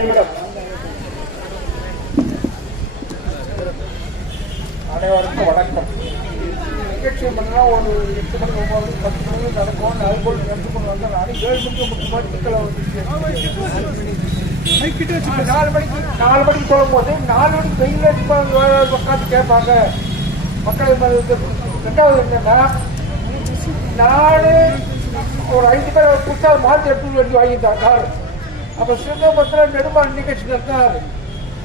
இரண்டு நிமிடம் அனைவருக்கும் வணக்கம். நிகழ்ச்சி பண்ணா ஒரு எட்டு மணி ஒன்பது பத்து மணி நடக்கும். அது போல் கொண்டு மணி வந்து நானும் ஏழு மணிக்கு முக்கிய மாதிரி சிக்கலை வந்து நாலு மணிக்கு நாலு மணிக்கு போகும்போது நாலு மணிக்கு வெயில் உட்காந்து கேட்பாங்க. மக்கள் ரெண்டாவது என்னன்னா நாலு ஒரு ஐந்து பேர் புத்தக மாற்றி எடுத்து வாங்கிட்டாங்க வாங்கிட்டார் அப்போ சிங்கப்பத்தில் நெடுமான் நிகழ்ச்சிகள் தான்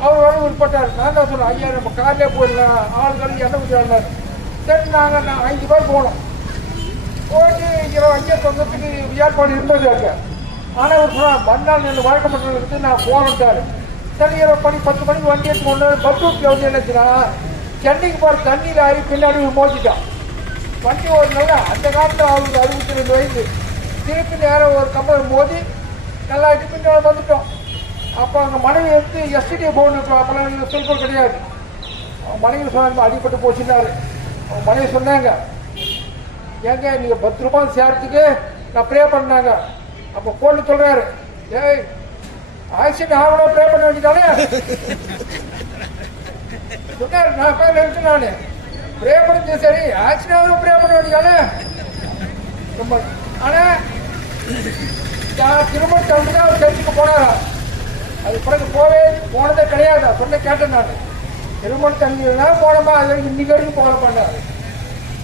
அவர் உட்பட்டார். நான் தான் சொன்னேன் ஐயா நம்ம கார்லேயே போயிடலாம். ஆளுகளும் என்ன முடியாது சரி நாங்கள் நான் ஐந்து பேர் போனோம் போயிட்டு இங்கே ஐயா சொந்தத்துக்கு ஏற்பாடு இருந்தது அங்கே. ஆனால் அவர் சொன்னார் மறுநாள் நின்று வழக்க பண்ணுறதுக்கு நான் போனேன்ட்டார் சரி. இரவு மணி பத்து மணிக்கு வண்டி எடுத்து கொண்டு பத்தூருக்கு வந்து என்னச்சுன்னா சென்னைக்கு போகிற தண்ணியில் ஆகி பின்னாடி மோதிட்டான். வண்டி ஒரு அந்த காலத்தில் அவருக்கு அறுபத்தி ரெண்டு வயது திருப்பி நேரம் ஒரு கம்பல் மோதி நல்லா அடி பின்னால் வந்துட்டோம் அப்போ அங்கே மனைவி வந்து எஸ்டிடி போன் அப்போலாம் அப்போல்லாம் நீங்கள் கிடையாது. அவங்க மனைவி சொன்னாங்க அடிபட்டு போச்சுன்னாரு. அவங்க மனைவி சொன்னாங்க ஏங்க நீங்கள் பத்து ரூபாய் சேர்த்துக்கு நான் ப்ரே பண்ணாங்க. அப்போ போன்னு சொல்கிறாரு ஏய் ஆக்சிடென்ட் ஆகணும் ப்ரே பண்ண வேண்டியதானே? சொன்னார் நான் பேர் இருக்கு நான் ப்ரே பண்ணது சரி. ஆக்சிடென்ட் ப்ரே பண்ண வேண்டியதானே? ரொம்ப ஆனால் திரும்ப தந்து தான் அவர் சர்ச்சுக்கு போனாரா? அது பிறகு போவே போனதே கிடையாது. சொன்ன கேட்டேன் நான். திருமணம் தங்கினா போனோமா? அது வரைக்கும் இன்னைக்கு வரைக்கும் போக பண்ணார்.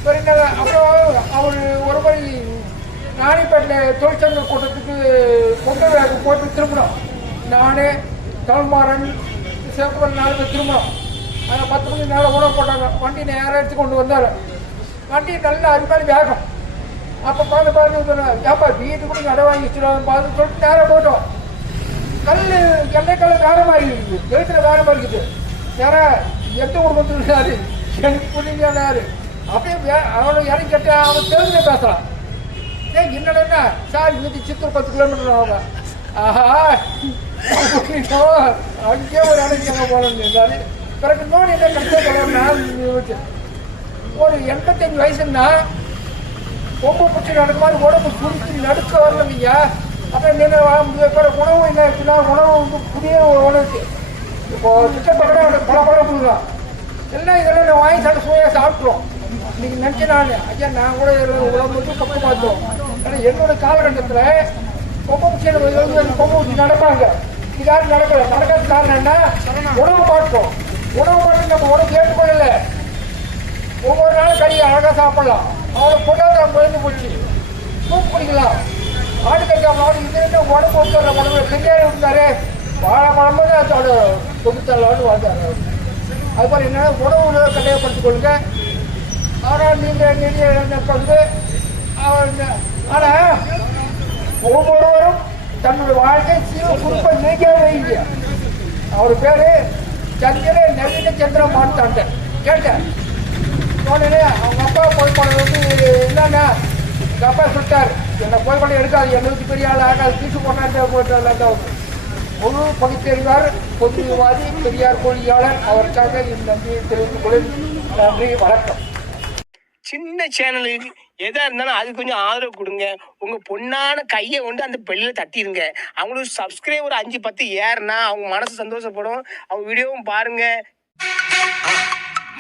சரி நான் அப்புறம் அவர் ஒரு மணி ராணிப்பேட்டில் தொழிற்சங்க கூட்டத்துக்கு கொண்டு வேக போட்டு திரும்பினோம். நானே கல்மாறன் சிவகுமார் நாலு பேர் திரும்பினோம். அதை பத்து மணி நேரம் உணவு போட்டாங்க. வண்டி நேரம் எடுத்து கொண்டு வந்தார். வண்டி நல்ல அருமையான வேகம். அப்போ பார்த்து பார்த்து சொன்னாங்க ஏப்பா வீட்டு கூட கடை வாங்கி வச்சுருவாங்க பார்த்து சொல்லிட்டு நேரம் போட்டோம். கல் எண்ணெய் கல் காரமாக இருக்குது. எழுத்துல காரமாக இருக்குது. யார எந்த குடும்பத்தில் இருக்காரு எனக்கு புரிஞ்சாரு அப்படியே அவனை இறங்கி கேட்டா அவன் தெரிஞ்சு பேசுறான். ஏய் என்னடா சார் இங்கிட்டு சித்தூர் பத்து கிலோமீட்டர் அவங்க ஆஹா அங்கேயே ஒரு இடம் எங்கே போகணும்னு இருந்தாரு. பிறகு இன்னொன்று என்ன கஷ்டம் போகணும் ஒரு எண்பத்தஞ்சு வயசுன்னா ரொம்ப பிடிச்சி நடக்க மாதிரி உடம்பு சுருக்கி நடுக்க வரல அப்புறம் என்ன உணவு என்ன இருக்குன்னா உணவு வந்து புதிய உணவுக்கு இப்போ இப்போ திட்டப்பட பல பழம் கொடுக்கலாம் எல்லாம் இதெல்லாம் நான் வாங்கி சாப்பிட்டு சுவையாக சாப்பிட்ருவோம் இன்னைக்கு நினச்சி நான் ஐயா நான் கூட இதில் உடம்பு வந்து கப்பு பார்த்தோம் ஆனால் என்னோட காலகட்டத்தில் கொம்பு பிடிச்சி கொம்பு பிடிச்சி நடப்பாங்க. இது யாரும் நடக்கல. நடக்காத காரணம் என்ன? உணவு மாற்றோம் உணவு பார்த்து நம்ம உடம்பு ஏற்றுக்கொள்ளல ஒவ்வொரு நாளும் கறியை அழகாக சாப்பிடலாம். அவரை பொருளாதாரம் குறைந்து போச்சு. சூப் குடிக்கலாம் ஆடு கறிக்கா மாடு இது உடம்பு வந்துடுற உடம்புல பெரியார் இருந்தாரு. வாழ மரமாக தான் அதோட தொகுத்தலான்னு வாழ்ந்தார் அது மாதிரி என்ன உணவு கட்டாயப்படுத்திக் கொள்ளுங்க. ஆனால் நீங்கள் நிதிய வந்து ஆனால் ஒவ்வொருவரும் தன்னுடைய வாழ்க்கை சீவ குறிப்பை நீக்கே வைங்க அவர் பேரு சந்திர நவீன சந்திர மாட்டாண்டன் கேட்டேன். உடனே அவங்க அப்பா புகைப்படம் வந்து என்னன்னா எங்கள் அப்பா சொல்லிட்டார் என்னை புகைப்படம் எடுக்காது எழுபத்தி பெரிய ஆள் ஆகாது தீசு கொண்டாட்டு போயிட்டு முழு பகுத்தறிவார் பொதுவாதி பெரியார் கொள்கையாளர் அவருக்காக இந்த நன்றியை தெரிவித்துக் கொள்ளும் நன்றி வணக்கம். சின்ன சேனலுக்கு எதா இருந்தாலும் அது கொஞ்சம் ஆதரவு கொடுங்க. உங்க பொண்ணான கையை கொண்டு அந்த பெல்லில் தட்டிடுங்க அவங்களுக்கு சப்ஸ்கிரைபர் அஞ்சு பத்து ஏறுனா அவங்க மனசு சந்தோஷப்படும். அவங்க வீடியோவும் பாருங்க.